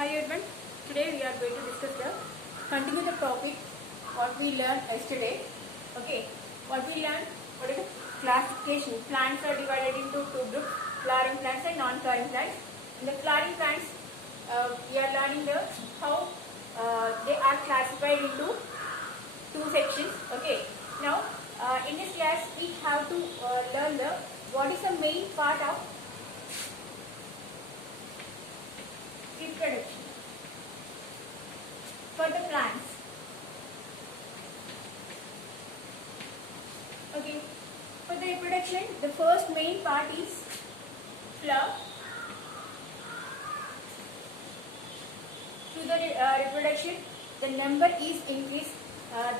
Hi everyone. Today we are going to discuss continue the topic what we learned yesterday. Okay. What we learned? What is the classification? Plants are divided into two groups: flowering plants and non-flowering plants. In the flowering plants, we are learning how they are classified into two sections. Okay. Now, in this class, we have to learn what is the main part of reproduction for the plants. Okay, for the reproduction, the first main part is flower. To the reproduction, the number is increased.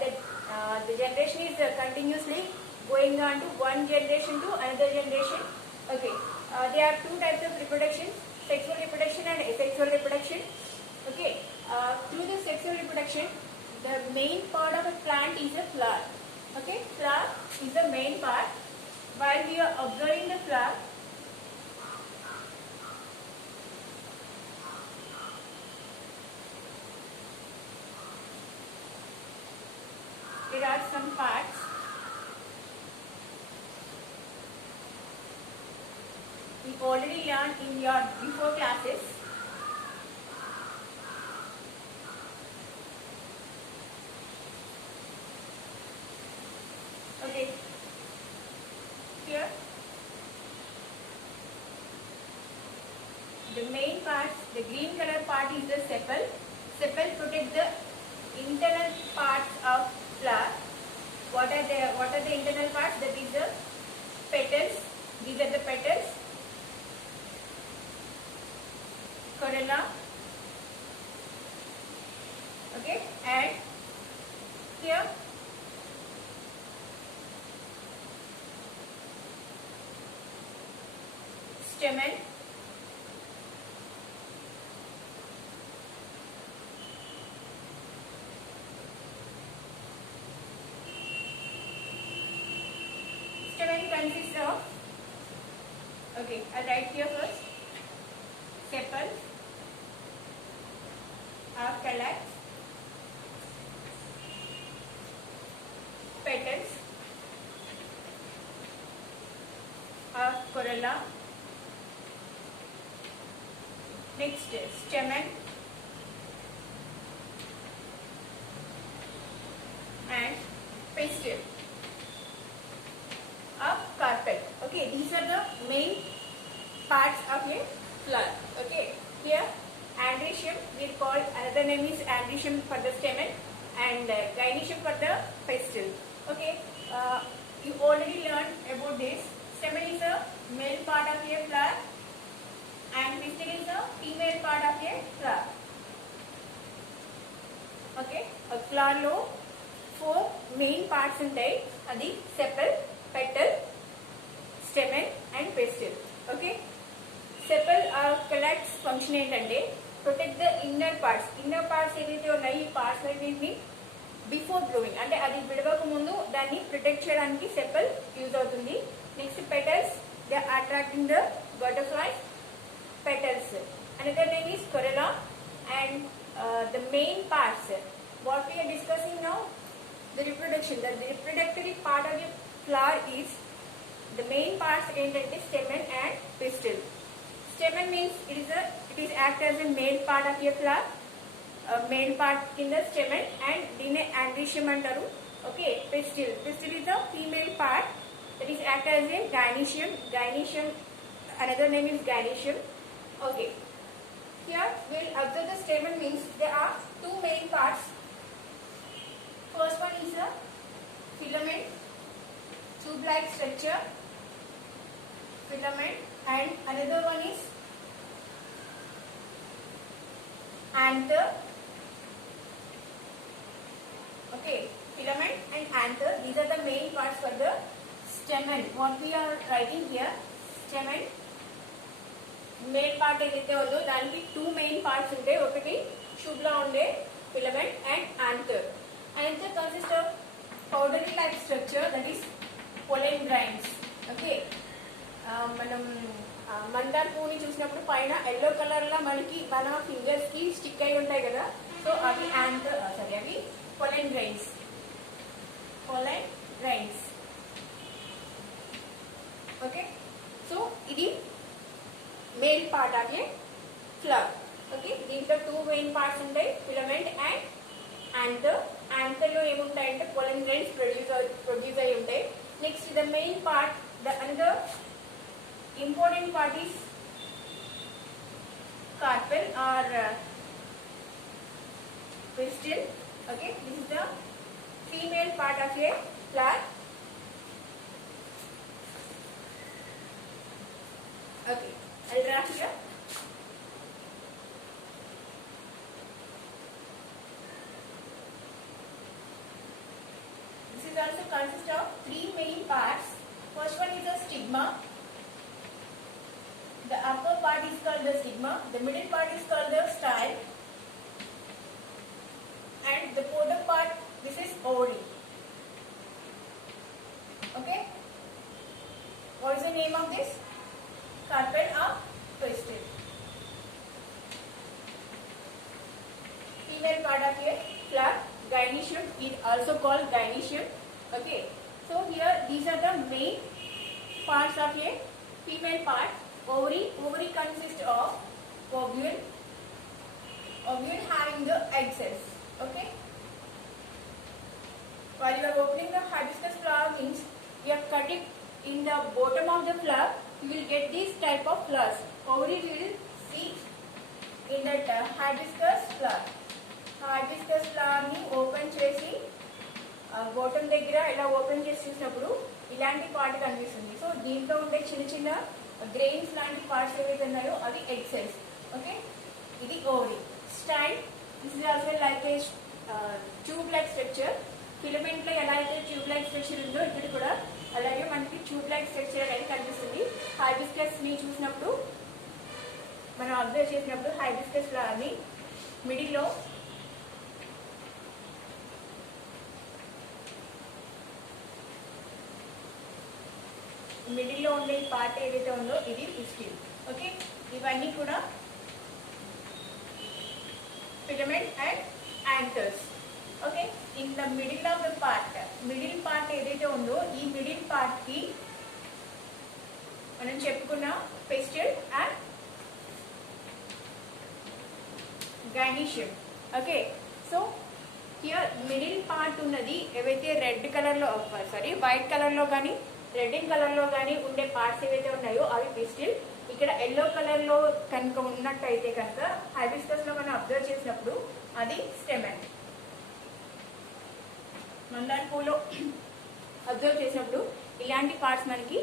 The generation is continuously going on to one generation to another generation. Okay, there are two types of reproduction: sexual reproduction and asexual reproduction. Okay, through the sexual reproduction, the main part of a plant is a flower. Okay, flower is the main part. While we are observing the flower, there are some parts. We already learned in your before classes. Okay, here the main part, the green color part is the sepal. Sepal protects the internal parts of flower. What are the internal parts? That is the petals. These are the petals. Corolla. Okay, and here stamen. Stamen consists of, okay, I'll write here first: sepal, calyx, petals, corolla. Next, stamen and pistil of carpet. Okay, these are the main parts of a flower. Okay, here androecium we call, another name is androecium for the stamen and gynoecium for the pistil. Okay, you already learned about this. Stamen is a male part of a flower and pistil is a female part of a flower. Okay, a flower lo four main parts ఉంటాయి. అది sepal, petal, stamen and pistil. Okay, sepal calyx function ఏంటంటే protect the inner parts. Inner parts ఏవైతే ఉన్నాయి ఈ parts అన్నిటిని before growing, అంటే అది విడవక ముందు దాన్ని ప్రొటెక్ట్ చేయడానికి సెపల్ యూజ్ అవుతుంది. Next petals, they are attracting the butterflies. petals. Another name is corolla and the main parts. What we are discussing now, the reproduction. The reproductory part of the flower is the main parts ఏంటంటే stamen and pistil. Stamen means it is act as a male part of your flower. Male part కింద stamen and దీన్ని androecium అంటారు. Okay, pistil is the female part that is act as a gynoecium. Another name is gynoecium. Okay, here we'll observe the stamen means there are two main parts. First one is a filament, tube-like structure, filament, and another one is anther. Okay, filament and anther, these are the main parts for the stamen. What we are writing here, stamen male part ఏదైతే ఉందో దానికి two main parts ఉంటాయి. ఒకటి ట్యూబ్ లా ఉండే filament and anther. Anther consist of powdery like structure, that is pollen grains. Okay, మనం మన మందార పువ్వుని చూసినప్పుడు పైన ఎల్లో కలర్ లా మనకి మన ఫింగర్స్ కి స్టిక్ అయి ఉంటాయి కదా, సో అవి అవి pollen grains. Pollen grains. Okay, so ఇది main part of a flower. Okay, దీంట్లో 2 మెయిన్ పార్ట్స్ ఉంటాయి, ఫిలమెంట్ అండ్ యాంథర్. యాంథర్ లో ఏముంటాయంటే పొలెన్ గ్రెయిన్స్ ప్రొడ్యూస్ అయి ఉంటాయి. Next the main part, the another important part is carpel or pistil. Okay, this is the female part of a flower. Okay, I'll draw here. This is also consists of 3 main parts. First one is the stigma. The upper part is called the stigma, the middle part is called the style, and the bottom part, this is ovary. Okay, what is the name of this? Carpel or pistil. Female part of a flower, gynoecium, is also called gynoecium. Okay, so here these are the main parts of a female part. Ovary consists of ovule having the egg cells. Okay, while you are opening the hibiscus flower means you have cut it in the bottom of the flower, you will get this type of flowers. Ovary you will see in that hibiscus flower. Hibiscus flower ni open chesi bottom దగ్గర ఇలా ఓపెన్ చేసి చూసినప్పుడు ఇలాంటి పార్ట్ కనిపిస్తుంది. సో దీంట్లో ఉండే చిన్న చిన్న గ్రెయిన్స్ లాంటి పార్ట్స్ ఏవైతే ఉన్నాయో అవి ఎగ్ సెల్స్. ఓకే, ఇది ovary. Style, this is also like A tube like structure. Filament లో ఎలా అయితే ట్యూబ్ లైక్ స్ట్రక్చర్ ఉందో ఇక్కడ కూడా అలాగే మనకి ట్యూబ్ లైక్ స్ట్రక్చర్ అనేది కనిపిస్తుంది. హైబిస్కస్ ని చూసినప్పుడు మనం అబ్జర్వ్ చేసినప్పుడు హైబిస్కస్ ఫ్లవర్ ని మిడిల్ లో మిడిల్ లో ఉండే పార్ట్ ఏదైతే ఉందో ఇది పిస్టిల్. ఓకే, ఇవన్నీ కూడా filament and anthers. Okay, in the middle of the part, middle part ఏదైతే ఉందో ఈ మిడిల్ పార్ట్ కి మనం చెప్పుకున్న pistil and gynoecium. Okay, so here middle part ఉన్నది ఏవైతే రెడ్ కలర్ లో వైట్ కలర్ లో కానీ రెడ్ కలర్ లో కానీ ఉండే పార్ట్స్ ఏవైతే ఉన్నాయో అవి పిస్టిల్. ఇక్కడ ఎల్లో కలర్ లో కనుక ఉన్నట్టయితే కనుక హైబిస్కస్ లో మనం అబ్జర్వ్ చేసినప్పుడు అది స్టెమెన్. మందార పూలో అబ్జర్వ్ చేసినప్పుడు ఇలాంటి పార్ట్స్ మనకి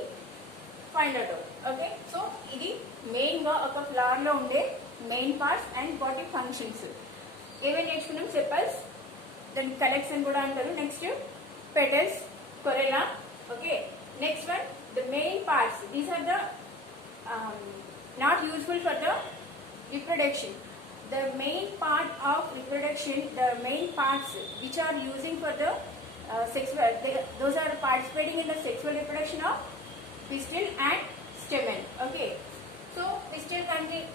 ఫైండ్ అవుట్ అవుతుంది. ఓకే, సో ఇది మెయిన్ గా ఒక ఫ్లవర్ లో ఉండే మెయిన్ పార్ట్స్ అండ్ వాటి ఫంక్షన్స్. ఏమేమి నేర్చుకున్నాం? సెపల్స్, దాని కలెక్షన్ కూడా అంటారు. Next petals, corolla. Okay, next one the main parts, these are the not useful for the reproduction. The main part of reproduction, the main parts which are using for the sexual, those are participating in the sexual reproduction of pistil and stamen. Okay, so pistil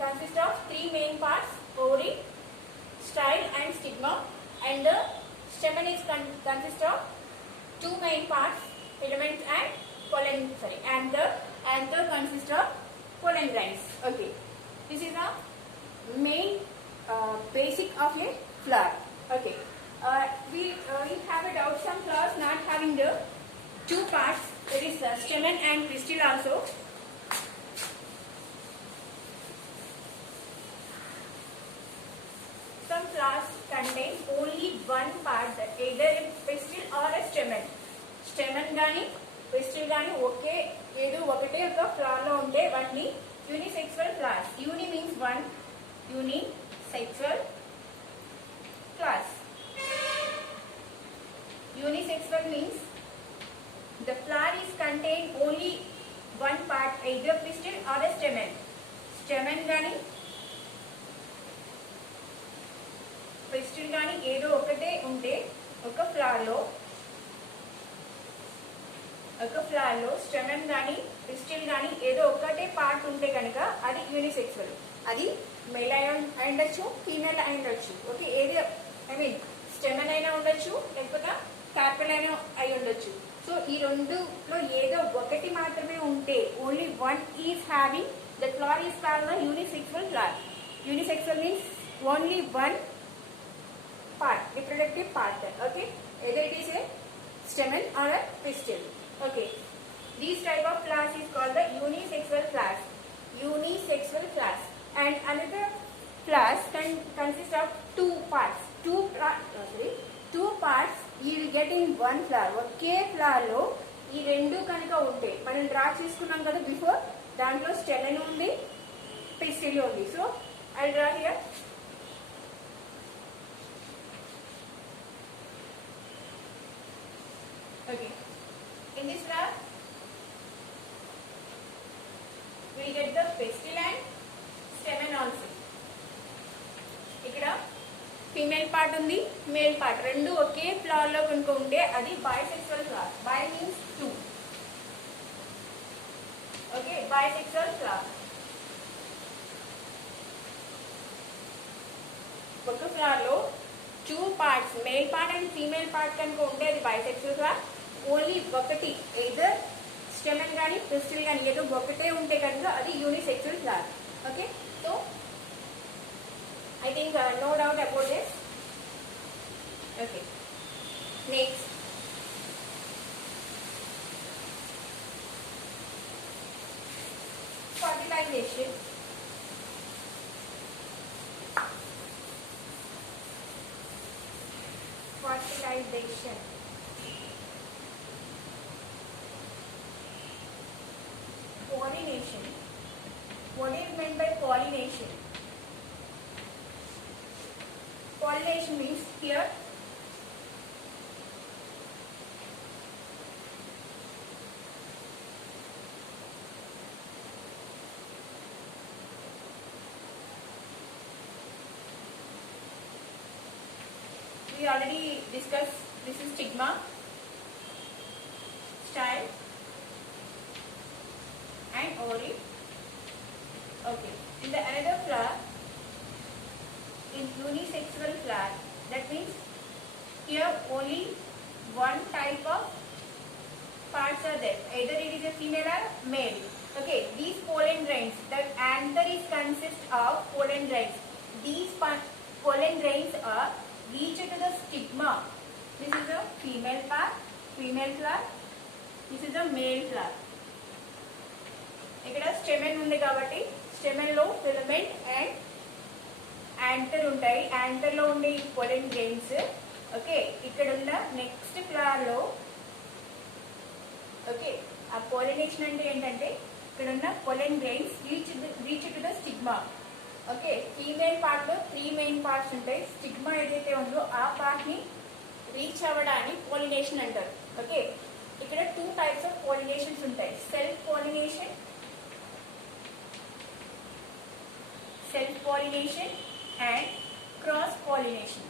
consists of 3 main parts, ovary, style and stigma, and the stamen is consists of 2 main parts, filaments and pollen, anther consists of pollen grains. Okay, this is the main basic of a flower. Okay, we have a doubt, some flowers not having the 2 parts, there is stamen and pistil also. Some flowers contain only one part, either a pistil or a stamen. Stamen gaani pistil gaani ఒకే ఏదో ఒకటే ఒక flower లో ఉంటే వాటిని unisexual flowers. Uni means one, unisexual flowers. Unisexual means the flower is contained only one part, either pistil or a stamen. Stamen gaani pistil gaani ఏదో ఒకటే ఉంటే ఒక ఫ్లవర్ లో. ఒక ఫ్లవర్ లో స్టెమెన్ కానీ పిస్టిల్ కానీ ఏదో ఒకటే పార్ట్ ఉంటే కనుక అది యూనిసెక్సువల్. అది మేల్ అయి ఉండొచ్చు, ఫీమేల్ అయి ఉండొచ్చు. ఓకే, ఏది ఐ మీన్ స్టెమెన్ అయినా ఉండొచ్చు, లేకపోతే క్యాపిటల్ అయినా అయి ఉండొచ్చు. సో ఈ రెండులో ఏదో ఒకటి మాత్రమే ఉంటే, only one is having the flower is called the unisexual flower. Unisexual means only one part, reproductive part. Okay, either it is a stamen or a pistil. Okay, these type of flowers is called the unisexual flowers. Unisexual flowers. And another flowers can consist of two parts. Two parts you will get in one flower. Okay flower లో ఈ రెండు కనుక ఉంటే, మనం డ్రా చేసుకున్నాం కదా బిఫోర్, దాంట్లో స్టెమెన్ ఉంది, పిస్టిల్ ఉంది. So I draw here. Okay, in this flower we get the pistil and stamen also. ఇక్కడ ఫీమేల్ పార్ట్ ఉంది, మేల్ పార్ట్, రెండు ఒకే ఫ్లవర్ లో కనుక ఉంటే అది bisexual flower. By means two. Okay, bisexual flower. ఒక ఫ్లవర్ లో two parts, male part and female part కనుక ఉంటే అది బైసెక్సువల్ ఫ్లవర్. ఓన్లీ ఒకటి, ఎయిదర్ స్టెమెన్ కానీ పిస్టిల్ కానీ ఏదో ఒకటే ఉంటే కనుక అది unisexual flower. Okay, so I think no doubt about this. Okay, next fertilization. Fertilization. Pollination. What is meant by pollination? Pollination means here we already discussed. This is stigma, style and ovary. Okay, in the another flower, in unisexual flower, that means here only one type of parts are there, either it is a female or male. Okay, these pollen grains, the anther is consist of pollen grains. These pollen grains are reach to the stigma. This is a female part, female flower. This is a male flower. ఇక్కడ స్టెమెన్ ఉంది కాబట్టి స్టెమెన్ లో filament and anther ఉంటాయి. యాంథర్ లో ఉండే pollen grains. Okay, ఇక్కడ ఉన్న next flower లో ఓకే ఆ పోలినేషన్ అంటే ఏంటంటే ఇక్కడ ఉన్న pollen grains reach to the stigma. Okay, female part లో 3 మెయిన్ పార్ట్స్ ఉంటాయి. స్టిగ్మా ఏదైతే ఉందో ఆ పార్ట్ ని రీచ్ అవ్వడాన్ని పోలినేషన్ అంటారు. ఓకే, ఇక్కడ 2 టైప్స్ ఆఫ్ పోలినేషన్స్ ఉంటాయి. Self pollination and cross pollination.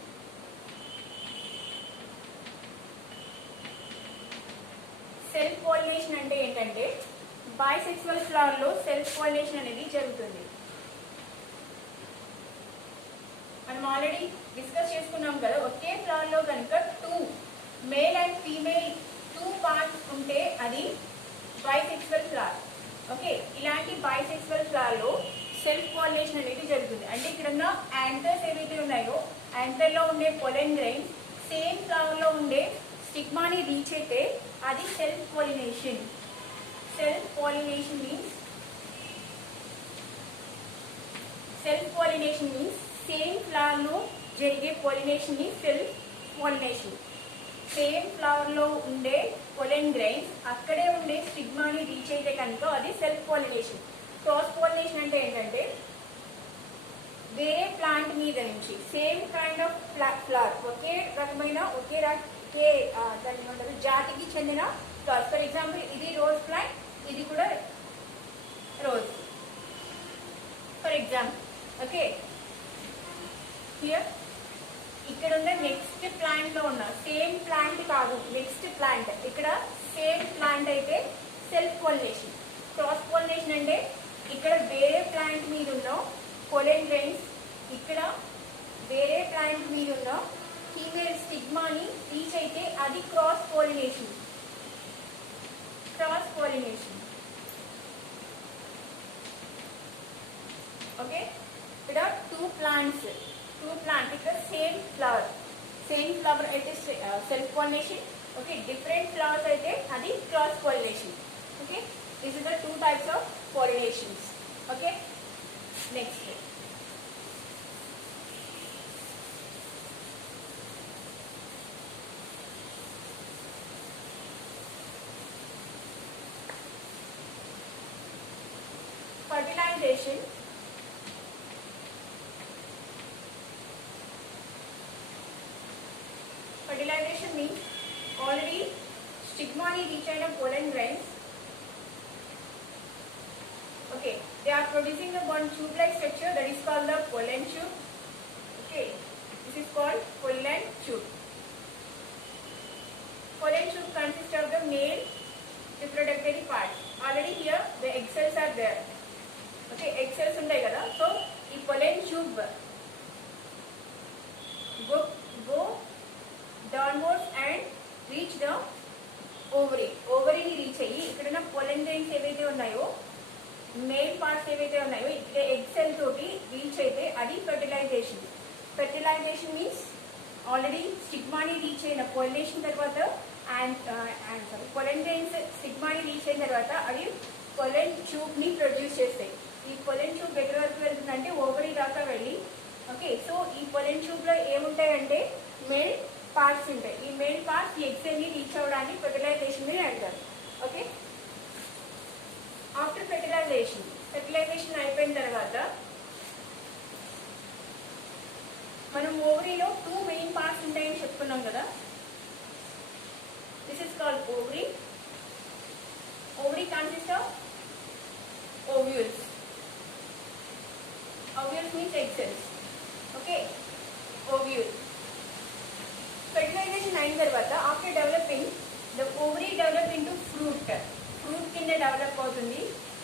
Self pollination అంటే ఏంటంటే బైసెక్సువల్ ఫ్లవర్ లో సెల్ఫ్ పాలినేషన్ అనేది జరుగుతుంది. మనం ఆల్రెడీ డిస్కస్ చేసుకున్నాం కదా, ఒకే ఫ్లవర్ లో కనుక 2 మేల్ అండ్ ఫీమేల్ 2 పార్ట్స్ ఉంటే అది బైసెక్సువల్ ఫ్లవర్. ఓకే, ఇలాంటి బైసెక్సువల్ ఫ్లవర్ లో సెల్ఫ్ పాలినేషన్ అనేది జరుగుతుంది. అంటే ఇక్కడ ఉన్న యాంథర్స్ ఏవైతే ఉన్నాయో యాంథర్ లో ఉండే పొలెన్ గ్రెయిన్స్ సేమ్ ఫ్లవర్ లో ఉండే స్టిగ్మాని రీచ్ అయితే అది self pollination. Self pollination means same flower లో జరిగే పాలినేషన్ ని సెల్ఫ్ పాలినేషన్. సేమ్ ఫ్లవర్ లో ఉండే పొలెన్ గ్రెయిన్స్ అక్కడే ఉండే స్టిగ్మాని రీచ్ అయితే కనుక అది సెల్ఫ్ పాలినేషన్. క్రాస్ పాలినేషన్ అంటే ఏంటంటే వేరే ప్లాంట్ మీద నుంచి సేమ్ కైండ్ ఆఫ్ ఫ్లవర్, ఒకే రకమైన ఒకే దాని ఏమంటారు జాతికి చెందిన ఫ్లవర్స్. ఫర్ ఎగ్జాంపుల్ ఇది రోజ్ ప్లాంట్, ఇది కూడా rose for example. Okay, here ఇక్కడ ఉన్న నెక్స్ట్ ప్లాంట్ లో ఉన్న సేమ్ ప్లాంట్ కాదు, నెక్స్ట్ ప్లాంట్ ఇక్కడ సేమ్ ప్లాంట్ అయితే సెల్ఫ్ పాలినేషన్. క్రాస్ పాలినేషన్ అంటే ఇక్కడ వేరే ప్లాంట్ మీద ఉన్న పోలెన్ గ్రెయిన్స్ ఇక్కడ వేరే ప్లాంట్ మీద ఉన్న ఫీమేల్ స్టిగ్మాని రీచ్ అయితే అది cross pollination. Cross pollination. Okay, ఇక్కడ టూ ప్లాంట్స్ ఇక్కడ సేమ్ ఫ్లవర్ అయితే self pollination. Okay, different flowers అయితే అది cross pollination. Okay, this is the two types of pollinations. Okay, next fertilization. Fertilization means already stigma reach అయిన pollen grains. Okay, they are producing the one tube-like structure that is called the pollen tube. Okay, this is called pollen tube. Pollen tube consists of the male reproductory part. Already here the egg cells are there. Okay, egg cells ఉంటాయి కదా. సో ఈ pollen tube go downwards and reach the ovary. ఓవరీని reach అయ్యి ఇక్కడ pollen grains ఏవైతే ఉన్నాయో main parts ఏవైతే ఉన్నాయో ఇక్కడ ఎగ్ సెల్ తోటి రీచ్ అయితే అది ఫెర్టిలైజేషన్. ఫెర్టిలైజేషన్ మీన్స్ ఆల్రెడీ స్టిగ్మాని రీచ్ అయిన పొలినేషన్ తర్వాత pollen grains స్టిగ్మాని రీచ్ అయిన తర్వాత అవి pollen tube ని ప్రొడ్యూస్ చేస్తాయి. ఈ pollen tube ఎక్కడి వరకు వెళ్తుందంటే ఓవరీ దాకా వెళ్ళి. ఓకే, సో ఈ pollen tube లో ఏముంటాయంటే మెయిన్ పార్ట్స్ ఉంటాయి. ఈ మెయిన్ పార్ట్స్ ఎగ్ సెల్ ని రీచ్ అవ్వడానికి ఫెర్టిలైజేషన్ ని అంటారు. ఓకే, ఆఫ్టర్ ఫెర్టిలైజేషన్ అయిపోయిన తర్వాత మనం ఓవరీలో టూ మెయిన్ పార్ట్స్ ఉంటాయని చెప్పుకున్నాం కదా. This is called ovary. Ovary consist of ovules. Ovules means egg cells. Okay, ovule. Fertilization అయిన తర్వాత after developing the ovary develop into fruit కింద డెవలప్ అవుతుంది.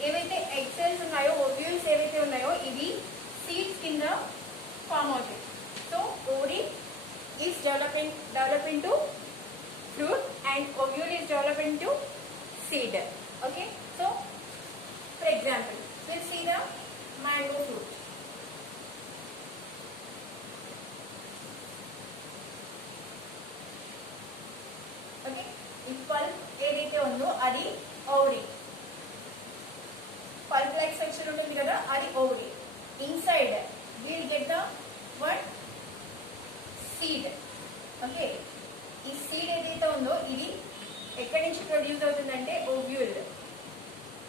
ఏవైతే ఎగ్ సెల్స్ ఉన్నాయో ఓవ్యూల్స్ ఏవైతే ఉన్నాయో ఇవి సీడ్స్ కింద ఫామ్ అవుతాయి. So ovary is develop into fruit and ovule is develop into seed. Okay, so for example we'll see the mango fruit. Okay, ఈ పల్ప్ ఏదైతే ఉందో అది ఓవరీ. పల్ప్ లైక్ స్ట్రక్చర్ ఉంటుంది కదా, అది ovary. Inside we'll get the one seed. Okay, ఈ సీడ్ ఏదైతే ఉందో ఇది ఎక్కడి నుంచి ప్రొడ్యూస్ అవుతుందంటే ఓవ్యూల్.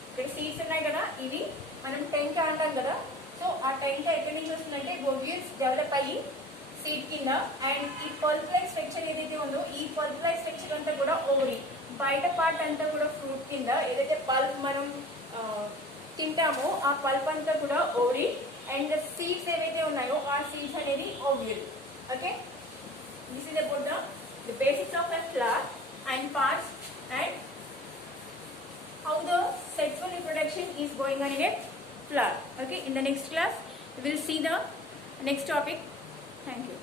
ఇక్కడ సీడ్స్ ఉన్నాయి కదా, ఇవి మనం టెంక అంటాం కదా. సో ఆ టెంక ఎక్కడి నుంచి వస్తుందంటే ఓవ్యూల్స్ డెవలప్ అయ్యి సీడ్ కింద. అండ్ ఈ పల్ప్ లైక్ స్ట్రక్చర్ ఏదైతే ఉందో ఈ పల్ప్ లైక్ స్ట్రక్చర్ అంతా కూడా ఓవరీ. బయట పార్ట్ అంతా కూడా ఫ్రూట్ కింద. ఏదైతే పల్ప్ మనం తింటామో ఆ పల్ప్ అంతా కూడా ఓవరీ. అండ్ సీడ్స్ ఏవైతే ఉన్నాయో ఆ సీడ్స్ అనేది ovule. Okay, this is about the basics of a flower and parts and how the sexual reproduction is going on in a flower. Okay, in the next class we will see the next topic. Thank you.